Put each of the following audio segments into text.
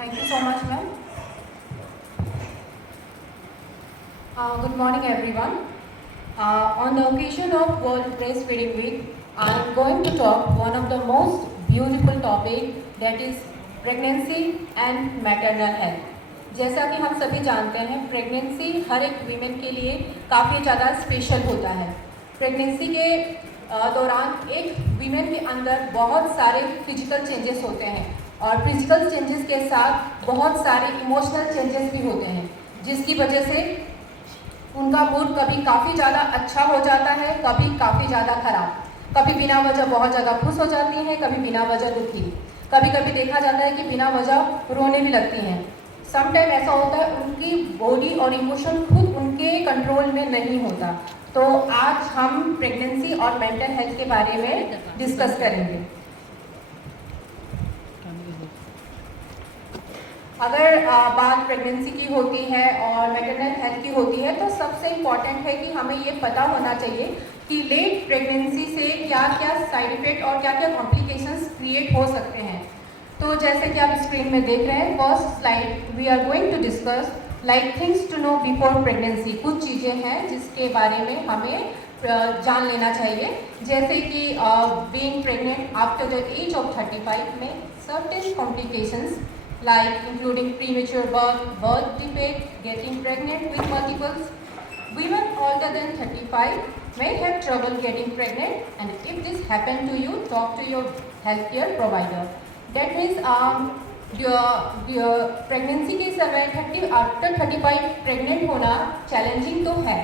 Thank you so much, ma'am. Good morning, everyone. On the occasion of World Breastfeeding Week, I am going to talk one of the most beautiful topic, that is pregnancy and maternal health. जैसा कि हम सभी जानते हैं, pregnancy हर एक women के लिए काफ़ी ज़्यादा स्पेशल होता है। प्रेगनेंसी के दौरान एक वीमेन के अंदर बहुत सारे फिजिकल चेंजेस होते हैं और फिजिकल चेंजेस के साथ बहुत सारे इमोशनल चेंजेस भी होते हैं, जिसकी वजह से उनका मूड कभी काफ़ी ज़्यादा अच्छा हो जाता है, कभी काफ़ी ज़्यादा खराब, कभी बिना वजह बहुत ज़्यादा खुश हो जाती हैं, कभी बिना वजह दुखी, कभी कभी देखा जाता है कि बिना वजह रोने भी लगती हैं। समटाइम ऐसा होता है उनकी बॉडी और इमोशन खुद उनके कंट्रोल में नहीं होता। तो आज हम प्रेगनेंसी और मेंटल हेल्थ के बारे में डिस्कस करेंगे। अगर बात प्रेगनेंसी की होती है और मैटरनल हेल्थ की होती है, तो सबसे इम्पॉर्टेंट है कि हमें ये पता होना चाहिए कि लेट प्रेगनेंसी से क्या क्या साइड इफ़ेक्ट और क्या क्या कॉम्प्लिकेशंस क्रिएट हो सकते हैं। तो जैसे कि आप स्क्रीन में देख रहे हैं, first slide we are going to discuss like things to know before pregnancy. कुछ चीज़ें हैं जिसके बारे में हमें जान लेना चाहिए, जैसे कि being pregnant after the age of 35 में certain complications like including premature birth, birth defect, getting pregnant with multiples. Women older than 35 may have trouble getting pregnant, and if this happen to you, talk to your healthcare provider. That means your pregnancy के समय after 35 pregnant होना challenging तो है,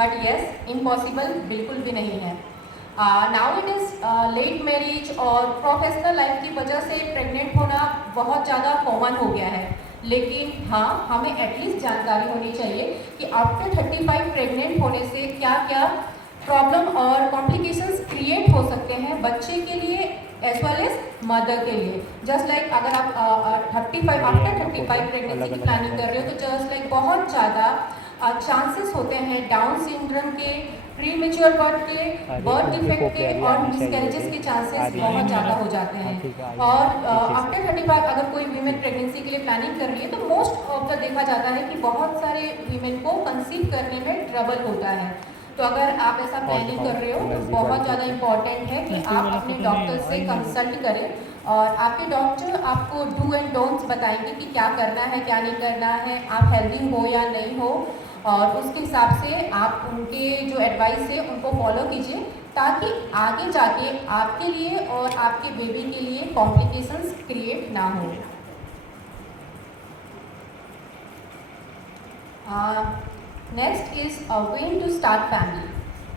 but yes impossible बिल्कुल भी नहीं है। Now it is late marriage और प्रोफेशनल लाइफ की वजह से प्रेग्नेंट होना बहुत ज़्यादा कॉमन हो गया है, लेकिन हाँ, हमें एटलीस्ट जानकारी होनी चाहिए कि आफ्टर 35 प्रेग्नेंट होने से क्या क्या प्रॉब्लम और कॉम्प्लिकेशंस क्रिएट हो सकते हैं बच्चे के लिए एज वेल एज मदर के लिए। जस्ट लाइक अगर आप आफ्टर 35 प्रेगनेंसी की प्लानिंग कर रहे हो, तो जस्ट लाइक बहुत ज़्यादा चांसेस होते हैं डाउन सिंड्रोम के, प्रीमेच्योर बर्थ के, बर्थ डिफेक्ट के और मिसकैरेजेस के चांसेस बहुत ज़्यादा हो जाते हैं। और आफ्टर 35 अगर कोई वीमेन प्रेगनेंसी के लिए प्लानिंग कर रही है, तो मोस्ट ऑफ द देखा जाता है कि बहुत सारे वीमेन को कंसीव करने में ट्रबल होता है। तो अगर आप ऐसा प्लानिंग कर रहे हो, तो बहुत ज़्यादा इम्पॉर्टेंट है कि आप अपने डॉक्टर से कंसल्ट करें और आपके डॉक्टर आपको डू एंड डोंट्स बताएंगे कि क्या करना है, क्या नहीं करना है, आप हेल्दी हो या नहीं हो, और उसके हिसाब से आप उनके जो एडवाइस है उनको फॉलो कीजिए, ताकि आगे जाके आपके लिए और आपके बेबी के लिए कॉम्प्लिकेशंस क्रिएट ना हो। Next is when to start family.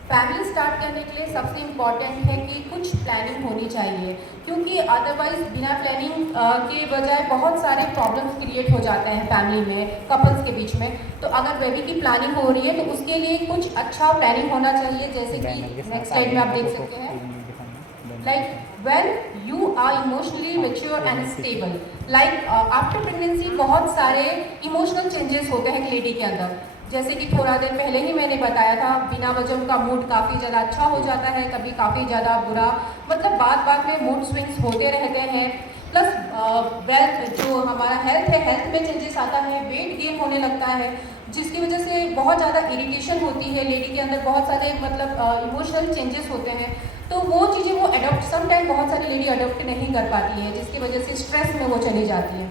Family start करने के लिए सबसे इम्पॉर्टेंट है कि कुछ प्लानिंग होनी चाहिए, क्योंकि अदरवाइज बिना प्लानिंग के बजाय बहुत सारे प्रॉब्लम्स क्रिएट हो जाते हैं फैमिली में, कपल्स के बीच में। तो अगर बेबी की प्लानिंग हो रही है, तो उसके लिए कुछ अच्छा प्लानिंग होना चाहिए, जैसे कि नेक्स्ट स्लाइड में आप देख सकते हैं, like when you are emotionally mature and stable. Like after pregnancy बहुत सारे इमोशनल चेंजेस होते हैं लेडी के अंदर, जैसे कि थोड़ा देर पहले ही मैंने बताया था, बिना वजह उनका मूड काफ़ी ज़्यादा अच्छा हो जाता है, कभी काफ़ी ज़्यादा बुरा, मतलब बात बात में मूड स्विंग्स होते रहते हैं। प्लस वेल्थ जो हमारा हेल्थ है, हेल्थ में चेंजेस आता है, वेट गेन होने लगता है, जिसकी वजह से बहुत ज़्यादा इरिटेशन होती है लेडी के अंदर, बहुत सारे मतलब इमोशनल चेंजेस होते हैं। तो वो चीज़ें वो अडॉप्ट समटाइम बहुत सारी लेडी अडॉप्ट नहीं कर पाती हैं, जिसकी वजह से स्ट्रेस में वो चली जाती है।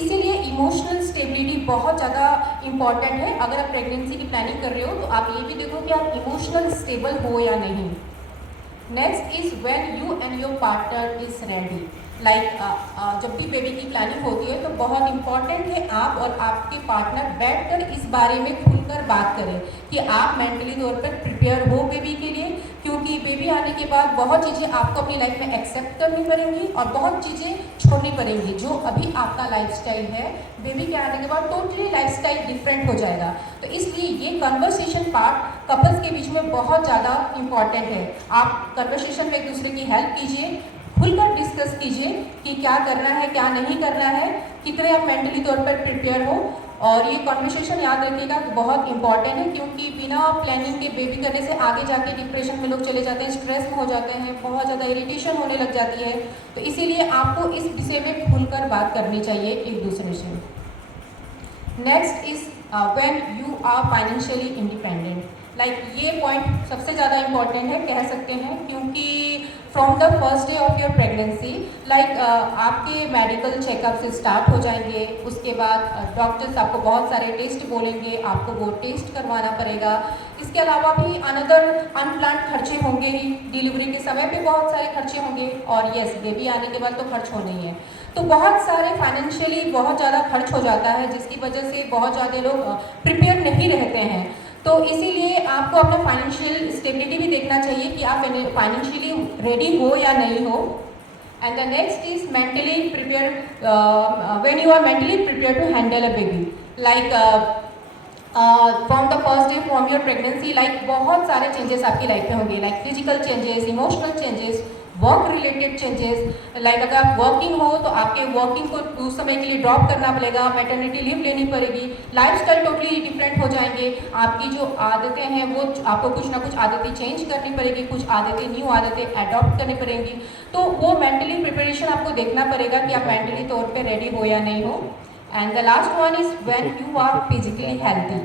इसीलिए इमोशनल स्टेबिलिटी बहुत ज़्यादा इम्पॉर्टेंट है। अगर आप प्रेगनेंसी की प्लानिंग कर रहे हो, तो आप ये भी देखो कि आप इमोशनल स्टेबल हो या नहीं। Next is when you and your partner is ready. Like जब भी बेबी की प्लानिंग होती है, तो बहुत इम्पॉर्टेंट है आप और आपके पार्टनर बैठकर इस बारे में खुलकर बात करें कि आप मेंटली तौर पर प्रिपेयर हो बेबी के लिए, क्योंकि बेबी आने के बाद बहुत चीज़ें आपको अपनी लाइफ में एक्सेप्ट करनी पड़ेंगी और बहुत चीज़ें छोड़नी पड़ेंगी। जो अभी आपका लाइफस्टाइल है, बेबी के आने के बाद टोटली लाइफस्टाइल डिफरेंट हो जाएगा। तो इसलिए ये कन्वर्सेशन पार्ट कपल्स के बीच में बहुत ज़्यादा इम्पॉर्टेंट है। आप कन्वर्सेशन में एक दूसरे की हेल्प कीजिए, खुलकर डिस्कस कीजिए कि क्या करना है, क्या नहीं करना है, कितने आप मेंटली तौर पर प्रिपेयर हो। और ये कॉन्वर्सेशन याद रखिएगा बहुत इंपॉर्टेंट है, क्योंकि बिना प्लानिंग के बेबी करने से आगे जाके डिप्रेशन में लोग चले जाते हैं, स्ट्रेस में हो जाते हैं, बहुत ज़्यादा इरिटेशन होने लग जाती है। तो इसीलिए आपको इस विषय में खुलकर बात करनी चाहिए एक दूसरे से। Next is when you are financially independent. ये पॉइंट सबसे ज़्यादा इम्पॉर्टेंट है कह सकते हैं, क्योंकि from the first day of your pregnancy आपके मेडिकल चेकअप से स्टार्ट हो जाएंगे। उसके बाद डॉक्टर्स आपको बहुत सारे टेस्ट बोलेंगे, आपको वो टेस्ट करवाना पड़ेगा। इसके अलावा भी अनदर अनप्लान्ड खर्चे होंगे ही, डिलीवरी के समय पे बहुत सारे खर्चे होंगे, और यस बेबी आने के बाद तो खर्च होने ही है। तो बहुत सारे फाइनेंशियली बहुत ज़्यादा खर्च हो जाता है, जिसकी वजह से बहुत ज़्यादा लोग प्रिपेयर नहीं रहते हैं। तो इसीलिए आपको अपना फाइनेंशियल स्टेबिलिटी भी देखना चाहिए कि आप फाइनेंशियली रेडी हो या नहीं हो। And the next is mentally prepare, when you are mentally prepare to handle a baby. From the first day from your pregnancy बहुत सारे चेंजेस आपकी लाइफ में होंगे, physical changes, emotional changes, work related changes. अगर आप working हो तो आपके वर्किंग को कुछ समय के लिए ड्रॉप करना पड़ेगा, मैटरनिटी लीव लेनी पड़ेगी, लाइफस्टाइल टोटली डिफरेंट हो जाएंगे। आपकी जो आदतें हैं वो आपको कुछ ना कुछ आदतें चेंज करनी पड़ेगी, कुछ आदतें न्यू आदतें अडॉप्ट करनी पड़ेंगी। तो वो मेंटली प्रिपरेशन आपको देखना पड़ेगा कि आप मेंटली तौर पर रेडी हो या नहीं हो। And the last one is when you are physically healthy.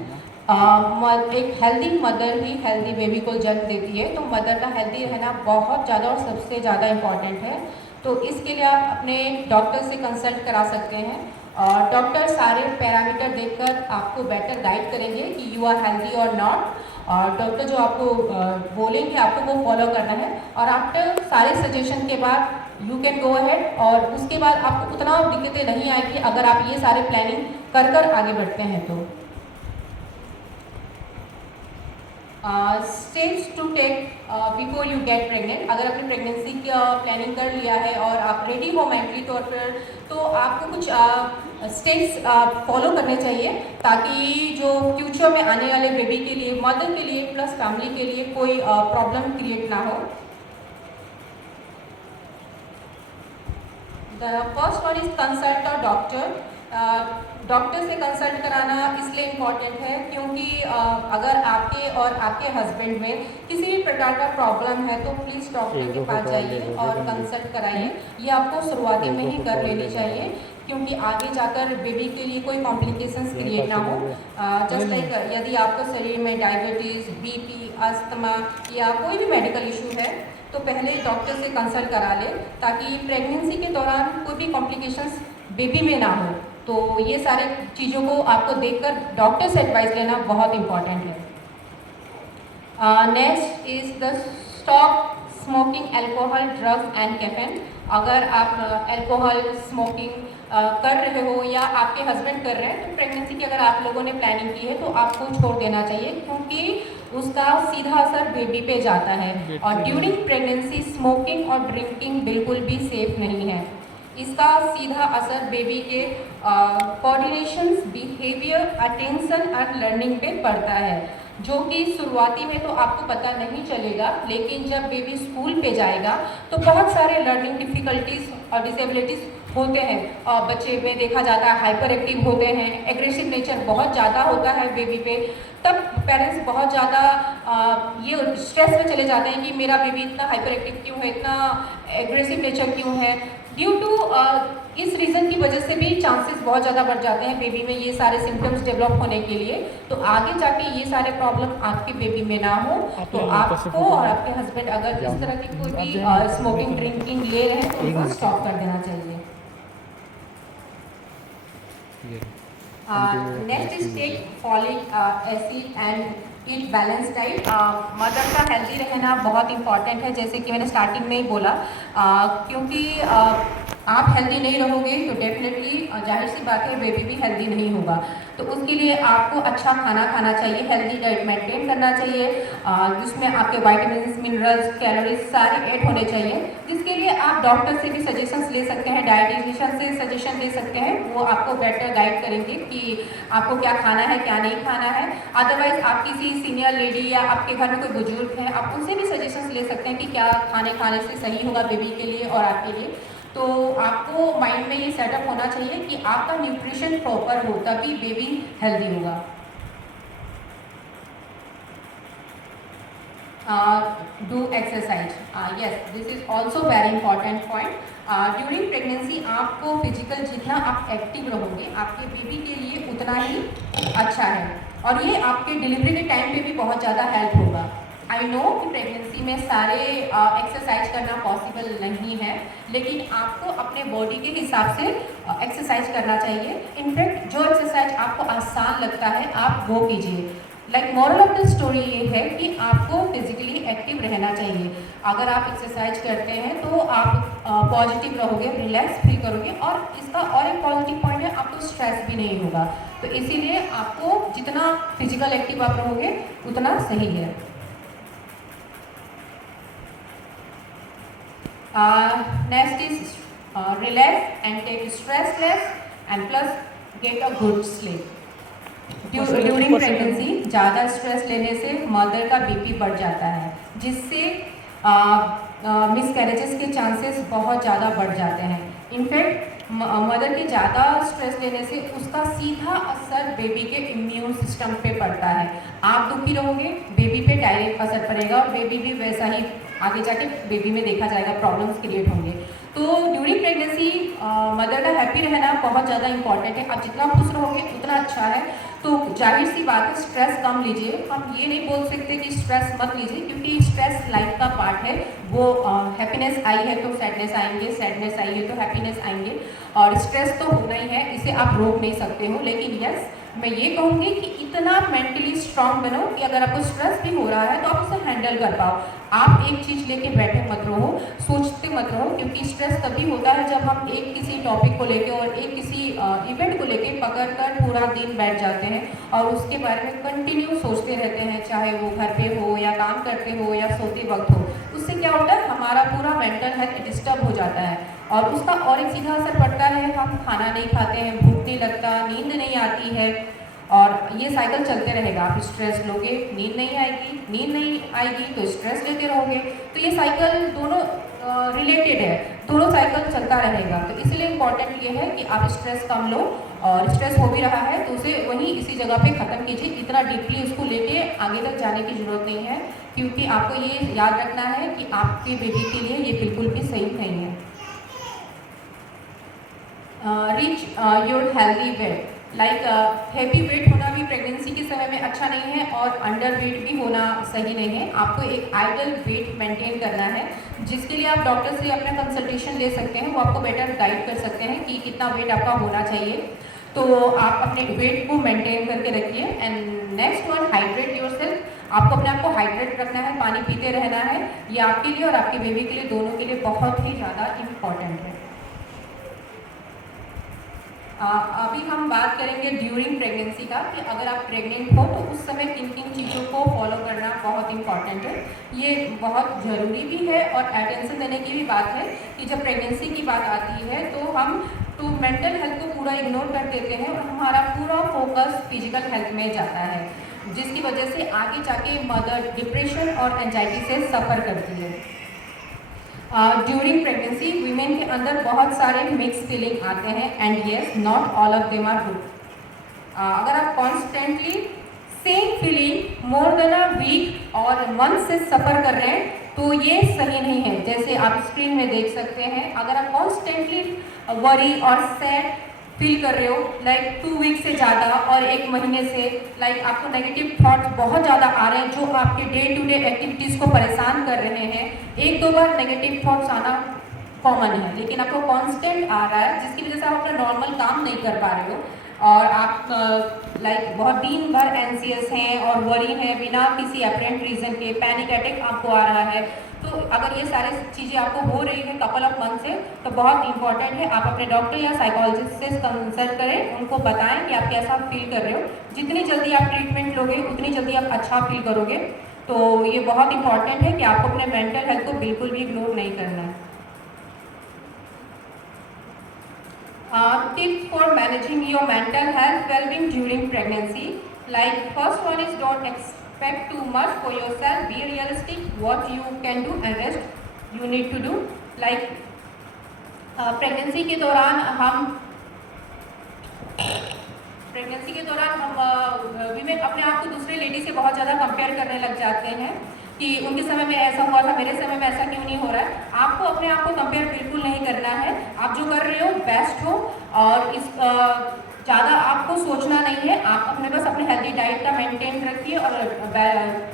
एक हेल्दी मदर ही हेल्दी बेबी को जन्म देती है, तो मदर का हेल्दी रहना बहुत ज़्यादा और सबसे ज़्यादा इम्पॉर्टेंट है। तो इसके लिए आप अपने डॉक्टर से कंसल्ट करा सकते हैं, और डॉक्टर सारे पैरामीटर देखकर आपको बेटर गाइड करेंगे कि यू आर हेल्दी और नॉट। और डॉक्टर जो आपको बोलेंगे आपको वो फॉलो करना है, और आफ्टर सारे सजेशन के बाद यू कैन गो अहेड, और उसके बाद आपको उतना दिक्कतें नहीं आएगी अगर आप ये सारे प्लानिंग कर आगे बढ़ते हैं। तो steps to take before you get pregnant. अगर अपनी प्रेगनेंसी की प्लानिंग कर लिया है और आप रेडी हो मेंटली तौर पर, तो आपको कुछ स्टेप्स फॉलो करने चाहिए, ताकि जो फ्यूचर में आने वाले बेबी के लिए, मदर के लिए प्लस फैमिली के लिए कोई प्रॉब्लम क्रिएट ना हो। The first one is consult a doctor. Doctor से कंसल्ट कराना इसलिए इम्पॉर्टेंट है क्योंकि अगर आपके और आपके हस्बैंड में किसी भी प्रकार का प्रॉब्लम है तो प्लीज़ डॉक्टर के पास जाइए और कंसल्ट कराइए। ये आपको शुरुआती में ही कर लेनी चाहिए, क्योंकि आगे जाकर बेबी के लिए कोई कॉम्प्लिकेशंस क्रिएट ना हो। जस्ट यदि आपको शरीर में डायबिटीज़, बीपी, अस्थमा या कोई भी मेडिकल इशू है तो पहले डॉक्टर से कंसल्ट करा ले, ताकि प्रेगनेंसी के दौरान कोई भी कॉम्प्लिकेशंस बेबी में ना हो। तो ये सारे चीज़ों को आपको देखकर डॉक्टर से एडवाइस लेना बहुत इम्पॉर्टेंट है। Next is the stop smoking alcohol, drugs and caffeine. अगर आप अल्कोहल स्मोकिंग कर रहे हो या आपके हस्बैंड कर रहे हैं, तो प्रेगनेंसी की अगर आप लोगों ने प्लानिंग की है तो आपको छोड़ देना चाहिए, क्योंकि उसका सीधा असर बेबी पे जाता है। और ड्यूरिंग प्रेगनेंसी स्मोकिंग और ड्रिंकिंग बिल्कुल भी सेफ नहीं है। इसका सीधा असर बेबी के कोऑर्डिनेशन, बिहेवियर, अटेंशन और लर्निंग पे पड़ता है, जो कि शुरुआती में तो आपको पता नहीं चलेगा, लेकिन जब बेबी स्कूल पे जाएगा तो बहुत सारे लर्निंग डिफ़िकल्टीज और डिसेबिलिटीज़ होते हैं। और बच्चे में देखा जाता है हाइपर एक्टिव होते हैं, एग्रेसिव नेचर बहुत ज़्यादा होता है बेबी पे। तब पेरेंट्स बहुत ज़्यादा ये स्ट्रेस में चले जाते हैं कि मेरा बेबी इतना हाइपर एक्टिव क्यों है, इतना एग्रेसिव नेचर क्यों है। ड्यू टू इस रीज़न की वजह से भी चांसेस बहुत ज़्यादा बढ़ जाते हैं बेबी में ये सारे सिम्टम्स डेवलप होने के लिए। तो आगे जाके ये सारे प्रॉब्लम आपके बेबी में ना हो, तो आपको और आपके हस्बैंड अगर इस तरह की कोई भी स्मोकिंग, ड्रिंकिंग ले रहे हैं तो उनको स्टॉप कर देना चाहिए। Next is take folic acid and eat balance diet. Mother का हेल्दी रहना बहुत इंपॉर्टेंट है, जैसे कि मैंने स्टार्टिंग में ही बोला, क्योंकि आप हेल्दी नहीं रहोगे तो डेफिनेटली जाहिर सी बात है बेबी भी हेल्दी नहीं होगा। तो उसके लिए आपको अच्छा खाना खाना चाहिए, हेल्दी डाइट मेंटेन करना चाहिए, जिसमें आपके विटामिन्स, मिनरल्स, कैलोरीज सारे ऐड होने चाहिए, जिसके लिए आप डॉक्टर से भी सजेशंस ले सकते हैं, डाइटिशियन से सजेशन ले सकते हैं। वो आपको बेटर गाइड करेंगे कि आपको क्या खाना है, क्या नहीं खाना है। अदरवाइज आप किसी सीनियर लेडी या आपके घर में कोई बुजुर्ग है, आप उनसे भी सजेशंस ले सकते हैं कि क्या खाने से सही होगा बेबी के लिए और आपके लिए। तो आपको माइंड में ये सेटअप होना चाहिए कि आपका न्यूट्रिशन प्रॉपर हो तभी बेबी हेल्दी होगा। Do exercise. Yes, this is also very important point. During pregnancy आपको फिजिकल जितना आप एक्टिव रहोगे आपके बेबी के लिए उतना ही अच्छा है, और ये आपके डिलीवरी के टाइम पे भी बहुत ज़्यादा हेल्प होगा। आई नो कि प्रेगनेंसी में सारे एक्सरसाइज करना पॉसिबल नहीं है, लेकिन आपको अपने बॉडी के हिसाब से एक्सरसाइज करना चाहिए। इनफैक्ट जो एक्सरसाइज आपको आसान लगता है आप वो कीजिए। Like moral of the story ये है कि आपको फिजिकली एक्टिव रहना चाहिए। अगर आप एक्सरसाइज करते हैं तो आप पॉजिटिव रहोगे, रिलैक्स फील करोगे, और इसका और एक पॉजिटिव पॉइंट है आपको स्ट्रेस भी नहीं होगा। तो इसीलिए आपको जितना फिजिकल एक्टिव आप रहोगे उतना सही है। Next is relax and take stress less and plus get a good sleep. During pregnancy ज़्यादा स्ट्रेस लेने से मदर का बीपी बढ़ जाता है, जिससे मिसकैरेजेस के चांसेस बहुत ज़्यादा बढ़ जाते हैं। इनफैक्ट मदर के ज़्यादा स्ट्रेस लेने से उसका सीधा असर बेबी के इम्यून सिस्टम पे पड़ता है। आप दुखी रहोगे, बेबी पे डायरेक्ट असर पड़ेगा, और बेबी भी वैसा ही आगे जाके बेबी में देखा जाएगा, प्रॉब्लम्स क्रिएट होंगे। तो ड्यूरिंग प्रेगनेंसी मदर का हैप्पी रहना बहुत ज़्यादा इंपॉर्टेंट है। आप जितना खुश रहोगे उतना अच्छा है। तो जाहिर सी बात है स्ट्रेस कम लीजिए। हम ये नहीं बोल सकते कि स्ट्रेस मत लीजिए, क्योंकि स्ट्रेस लाइफ का पार्ट है। वो हैप्पीनेस आई है तो सैडनेस आएंगे, सैडनेस आई है तो हैप्पीनेस आएंगे, और स्ट्रेस तो होना ही है, इसे आप रोक नहीं सकते हो। लेकिन यस, मैं ये कहूँगी कि इतना मेंटली स्ट्रांग बनो कि अगर आपको स्ट्रेस भी हो रहा है तो आप उसे हैंडल कर पाओ। आप एक चीज़ लेके बैठे मत रहो, सोचते मत रहो, क्योंकि स्ट्रेस तभी होता है जब हम एक किसी टॉपिक को लेके और एक किसी इवेंट को लेके पकड़ कर पूरा दिन बैठ जाते हैं और उसके बारे में कंटिन्यू सोचते रहते हैं, चाहे वो घर पे हो या काम करते हो या सोते वक्त हो। उससे क्या होता है, हमारा पूरा मेंटल हेल्थ डिस्टर्ब हो जाता है, और उसका और एक सीधा असर पड़ता है, हम खाना नहीं खाते हैं, भूख नहीं लगता, नींद नहीं आती है, और ये साइकिल चलते रहेगा। आप स्ट्रेस लोगे, नींद नहीं आएगी, नींद नहीं आएगी तो स्ट्रेस लेते रहोगे। तो ये साइकिल दोनों रिलेटेड है, दोनों साइकिल चलता रहेगा। तो इसलिए इम्पॉर्टेंट ये है कि आप स्ट्रेस कम लो, और स्ट्रेस हो भी रहा है तो उसे वहीं इसी जगह पे ख़त्म कीजिए। इतना डीपली उसको लेके आगे तक जाने की ज़रूरत नहीं है, क्योंकि आपको ये याद रखना है कि आपके बेबी के लिए ये बिल्कुल भी सही नहीं है। Reach your healthy weight. Like heavy weight होना भी प्रेगनेंसी के समय में अच्छा नहीं है, और अंडर वेट भी होना सही नहीं है। आपको एक आइडियल वेट मेंटेन करना है, जिसके लिए आप डॉक्टर से अपना कंसल्टेशन ले सकते हैं। वो आपको बेटर गाइड कर सकते हैं कि कितना वेट आपका होना चाहिए। तो आप अपने वेट को मेंटेन करके रखिए। And next one, hydrate yourself. आपको अपने आप को हाइड्रेट रखना है, पानी पीते रहना है। ये आपके लिए और आपके बेबी के लिए, दोनों के लिए बहुत ही ज़्यादा इम्पॉर्टेंट है। अभी हम बात करेंगे ड्यूरिंग प्रेगनेंसी का, कि अगर आप प्रेग्नेंट हो तो उस समय किन किन चीज़ों को फॉलो करना बहुत इंपॉर्टेंट है। ये बहुत ज़रूरी भी है, और अटेंशन देने की भी बात है कि जब प्रेगनेंसी की बात आती है तो हम मेंटल हेल्थ को पूरा इग्नोर कर देते हैं, और हमारा पूरा फोकस फिजिकल हेल्थ में जाता है, जिसकी वजह से आगे जाके मदर डिप्रेशन और एंजाइटी से सफ़र करती है। ड्यूरिंग प्रेगनेंसी वीमेन के अंदर बहुत सारे मिक्स फीलिंग आते हैं, and yes, not all of them are good. अगर आप constantly same feeling more than a week और मंथ से सफ़र कर रहे हैं तो ये सही नहीं है। जैसे आप स्क्रीन में देख सकते हैं, अगर आप कॉन्स्टेंटली वरी और सैड फील कर रहे हो लाइक 2 वीक से ज़्यादा और 1 महीने से, लाइक आपको नेगेटिव थॉट्स बहुत ज़्यादा आ रहे हैं जो आपके डे टू डे एक्टिविटीज़ को परेशान कर रहे हैं। 1-2 बार नेगेटिव थॉट्स आना कॉमन है, लेकिन आपको कांस्टेंट आ रहा है, जिसकी वजह से आप अपना नॉर्मल काम नहीं कर पा रहे हो, और आप लाइक बहुत दिन भर एंसियस हैं और वरी हैं बिना किसी अपरेंट रीज़न के, पैनिक अटैक आपको आ रहा है। तो अगर ये सारी चीज़ें आपको हो रही है कपल ऑफ मंथ से, तो बहुत इंपॉर्टेंट है आप अपने डॉक्टर या साइकोलॉजिस्ट से कंसल्ट करें, उनको बताएं कि आप कैसा फील कर रहे हो। जितनी जल्दी आप ट्रीटमेंट लोगे उतनी जल्दी आप अच्छा फील करोगे। तो ये बहुत इंपॉर्टेंट है कि आपको अपने मेंटल हेल्थ को बिल्कुल भी इग्नोर नहीं करना है। Tips for managing your mental health well-being during pregnancy. Like first one is don't expect too much for yourself. Be realistic what you can do and rest you need to do. Like pregnancy के दौरान हम women अपने आप को दूसरे lady से बहुत ज़्यादा कंपेयर करने लग जाते हैं कि उनके समय में ऐसा हुआ था, मेरे समय में ऐसा क्यों नहीं हो रहा है। आपको अपने आप को कंपेयर बिल्कुल नहीं करना है। आप जो कर रहे हो बेस्ट हो, और इस ज़्यादा आपको सोचना नहीं है। आप अपने बस अपने हेल्दी डाइट का मेंटेन रखिए और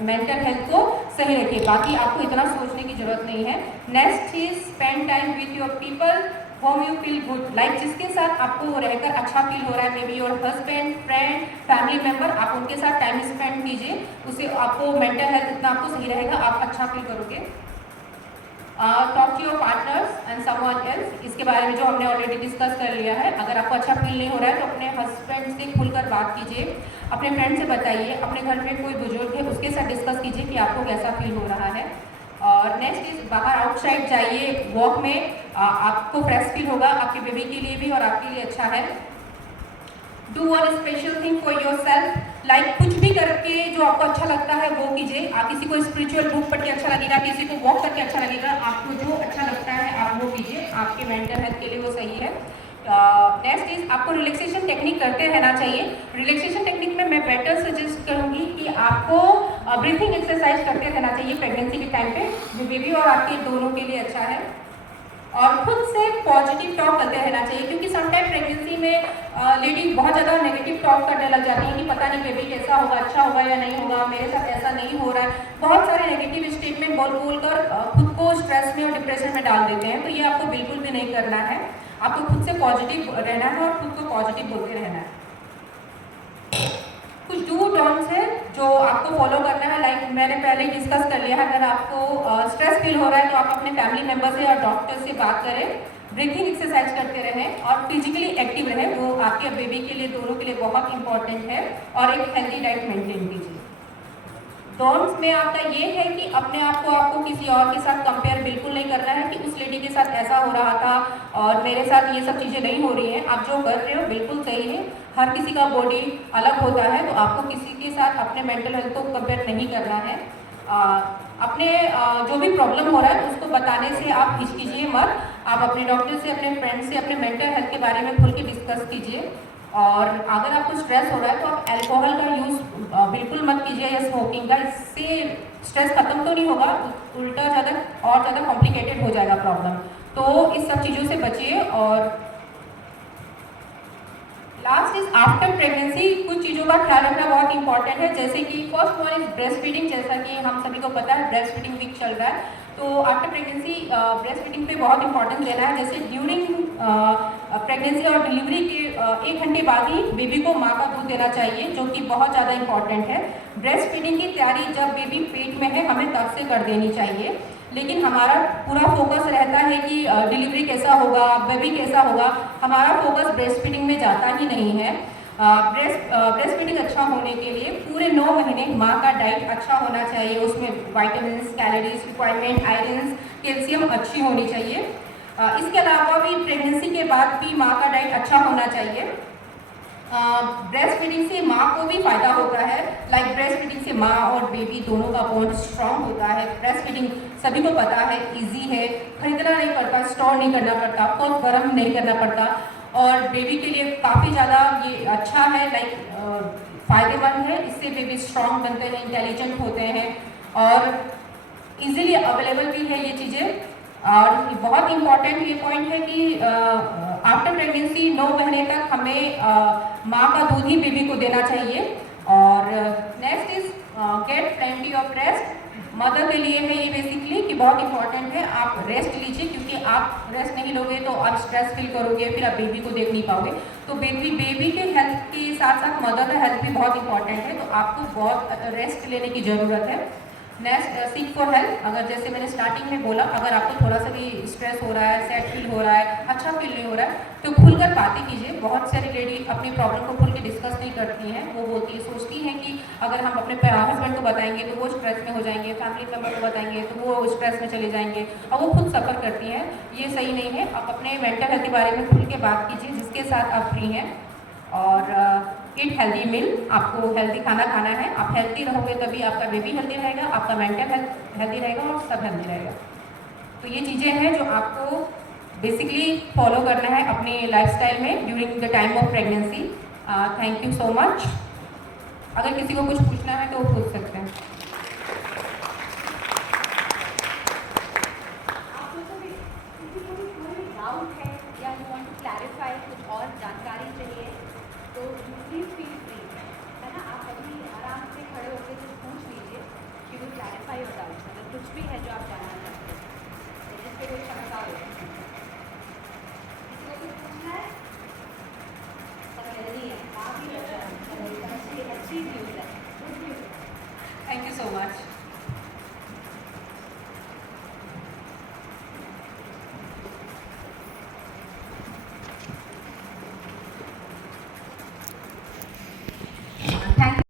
मेंटल हेल्थ को सही रखिए। बाकी आपको इतना सोचने की जरूरत नहीं है। Next is spend time with your people home you feel good. Like जिसके साथ आपको रहकर अच्छा फील हो रहा है, may be your husband, friend, family member, आप उनके साथ टाइम स्पेंड कीजिए। उससे आपको मेंटल हेल्थ इतना आपको सही रहेगा, आप अच्छा फील करोगे। Talk to your partners and someone else. इसके बारे में जो हमने ऑलरेडी डिस्कस कर लिया है। अगर आपको अच्छा फील नहीं हो रहा है तो अपने हस्बैंड से खुलकर बात कीजिए, अपने फ्रेंड से बताइए, अपने घर में कोई बुजुर्ग है उसके साथ डिस्कस कीजिए कि आपको कैसा फील हो रहा है। और नेक्स्ट इज बाहर आउटसाइड जाइए वॉक में, आपको फ्रेश फील होगा, आपके बेबी के लिए भी और आपके लिए अच्छा है। Do one special thing for your self. Like कुछ भी करके जो आपको अच्छा लगता है वो कीजिए। आप किसी को स्पिरिचुअल बुक पढ़ के अच्छा लगेगा, किसी को वॉक करके अच्छा लगेगा, आपको जो अच्छा लगता है आप वो कीजिए, आपके मेंटल हेल्थ के लिए वो सही है। नेक्स्ट इज आपको रिलैक्सेशन टेक्निक करते रहना चाहिए। रिलैक्सेशन टेक्निक में मैं बेटर सजेस्ट करूंगी कि आपको ब्रीथिंग एक्सरसाइज करते रहना चाहिए प्रेगनेंसी के टाइम पे, जो बेबी और आपके दोनों के लिए अच्छा है। और खुद से पॉजिटिव टॉक करते रहना चाहिए, क्योंकि समटाइम प्रेगनेंसी में लेडी बहुत ज़्यादा नेगेटिव टॉक करने लग जाती है कि पता नहीं बेबी कैसा होगा, अच्छा होगा या नहीं होगा, मेरे साथ ऐसा नहीं हो रहा है। बहुत सारे नेगेटिव स्टेटमेंट बोल कर खुद को स्ट्रेस में और डिप्रेशन में डाल देते हैं। तो ये आपको बिल्कुल भी नहीं करना है। आपको खुद से पॉजिटिव रहना है और खुद को पॉजिटिव बोलते रहना है। कुछ डू डोंट्स है जो आपको फॉलो करना है। लाइक मैंने पहले डिस्कस कर लिया है। अगर आपको स्ट्रेस फील हो रहा है तो आप अपने फैमिली मेम्बर से या डॉक्टर से बात करें, ब्रीथिंग एक्सरसाइज करते रहें और फिजिकली एक्टिव रहें। वो आपके बेबी के लिए, दोनों के लिए बहुत इंपॉर्टेंट है। और एक हेल्दी डाइट मेंटेन कीजिए। डोंट्स में आपका ये है कि अपने आप को आपको किसी और के साथ कंपेयर बिल्कुल नहीं करना है कि उस लेडी के साथ ऐसा हो रहा था और मेरे साथ ये सब चीज़ें नहीं हो रही हैं। आप जो कर रहे हो बिल्कुल सही है। हर किसी का बॉडी अलग होता है, तो आपको किसी के साथ अपने मेंटल हेल्थ को कंपेयर नहीं करना है। अपने जो भी प्रॉब्लम हो रहा है उसको बताने से आप हिचकिचिए मत। आप अपने डॉक्टर से, अपने फ्रेंड से अपने मेंटल हेल्थ के बारे में खुल के डिस्कस कीजिए। और अगर आपको स्ट्रेस हो रहा है तो आप अल्कोहल का यूज़ बिल्कुल मत कीजिए या स्मोकिंग का। इससे स्ट्रेस खत्म तो नहीं होगा, उल्टा ज़्यादा कॉम्प्लिकेटेड हो जाएगा प्रॉब्लम। तो इस सब चीज़ों से बचिए। और लास्ट इज आफ्टर प्रेगनेंसी कुछ चीज़ों का ख्याल रखना बहुत इंपॉर्टेंट है। जैसे कि first one is breast feeding. जैसा कि हम सभी को पता है ब्रेस्ट फीडिंग वीक चल रहा है, तो आफ्टर प्रेगनेंसी ब्रेस्ट फीडिंग पे बहुत इंपॉर्टेंस देना है। जैसे ड्यूरिंग प्रेगनेंसी और डिलीवरी के 1 घंटे बाद ही बेबी को माँ का दूध देना चाहिए, जो कि बहुत ज़्यादा इंपॉर्टेंट है। ब्रेस्ट फीडिंग की तैयारी जब बेबी पेट में है हमें तब से कर देनी चाहिए, लेकिन हमारा पूरा फोकस रहता है कि डिलीवरी कैसा होगा, बेबी कैसा होगा। हमारा फोकस ब्रेस्ट फीडिंग में जाता ही नहीं है। ब्रेस्ट फीडिंग अच्छा होने के लिए पूरे 9 महीने माँ का डाइट अच्छा होना चाहिए। उसमें vitamins, calories requirement, iron, calcium अच्छी होनी चाहिए। इसके अलावा भी प्रेगनेंसी के बाद भी माँ का डाइट अच्छा होना चाहिए। ब्रेस्ट फीडिंग से माँ को भी फायदा होता है। लाइक ब्रेस्ट फीडिंग से माँ और बेबी दोनों का बॉन्ड स्ट्रांग होता है। ब्रेस्ट फीडिंग सभी को पता है इजी है, खरीदना नहीं पड़ता, स्टोर नहीं करना पड़ता, बहुत गर्म नहीं करना पड़ता और बेबी के लिए काफ़ी ज़्यादा ये अच्छा है। लाइक फ़ायदेमंद है। इससे बेबी स्ट्रांग बनते हैं, इंटेलिजेंट होते हैं और इजीली अवेलेबल भी है ये चीज़ें। और बहुत इम्पॉर्टेंट ये पॉइंट है कि आफ्टर प्रेगनेंसी 9 महीने तक हमें माँ का दूध ही बेबी को देना चाहिए। और next is get plenty of rest. Mother के लिए है ये बेसिकली कि बहुत इंपॉर्टेंट है आप रेस्ट लीजिए, क्योंकि आप रेस्ट नहीं लोगे तो आप स्ट्रेस फील करोगे, फिर आप बेबी को देख नहीं पाओगे। तो बेबी के हेल्थ के साथ साथ मदर का हेल्थ भी बहुत इंपॉर्टेंट है, तो आपको बहुत रेस्ट लेने की ज़रूरत है। Next seek for help. अगर जैसे मैंने स्टार्टिंग में बोला, अगर आपको थोड़ा सा भी स्ट्रेस हो रहा है, सैड फील हो रहा है, अच्छा फील नहीं हो रहा है, तो खुलकर बातें कीजिए। बहुत सारी लेडी अपनी प्रॉब्लम को खुल के डिस्कस नहीं करती हैं। वो सोचती हैं कि अगर हम अपने हस्बैंड को बताएंगे तो वो स्ट्रेस में हो जाएंगे, फैमिली मेम्बर को बताएंगे तो वो स्ट्रेस में चले जाएंगे और वो खुद सफ़र करती हैं। ये सही नहीं है। आप अपने मेंटल हेल्थ के बारे में खुल के बात कीजिए जिसके साथ आप फ्री हैं। और ईट हेल्दी मील। आपको हेल्दी खाना खाना है। आप हेल्दी रहोगे तभी आपका बेबी हेल्दी रहेगा, आपका मेंटल हेल्थ हेल्दी रहेगा और सब हेल्दी रहेगा। तो ये चीज़ें हैं जो आपको बेसिकली फॉलो करना है अपने लाइफस्टाइल में during the time of pregnancy. Thank you so much. अगर किसी को कुछ पूछना है तो वो पूछ सकते हैं। आपको भी किसी को भी कोई डाउट है या यू वांट टू क्लैरिफाई, कुछ और जानकारी चाहिए तो प्लीज फील फ्री, है ना। आप अभी आराम से खड़े होकर जो पूछ लीजिए कि वो क्लैरिफाई हो डाउट, अगर कुछ भी है जो आप जानना चाहते हैं तो जिससे कोई शंका हो। किसी को कुछ पूछना है?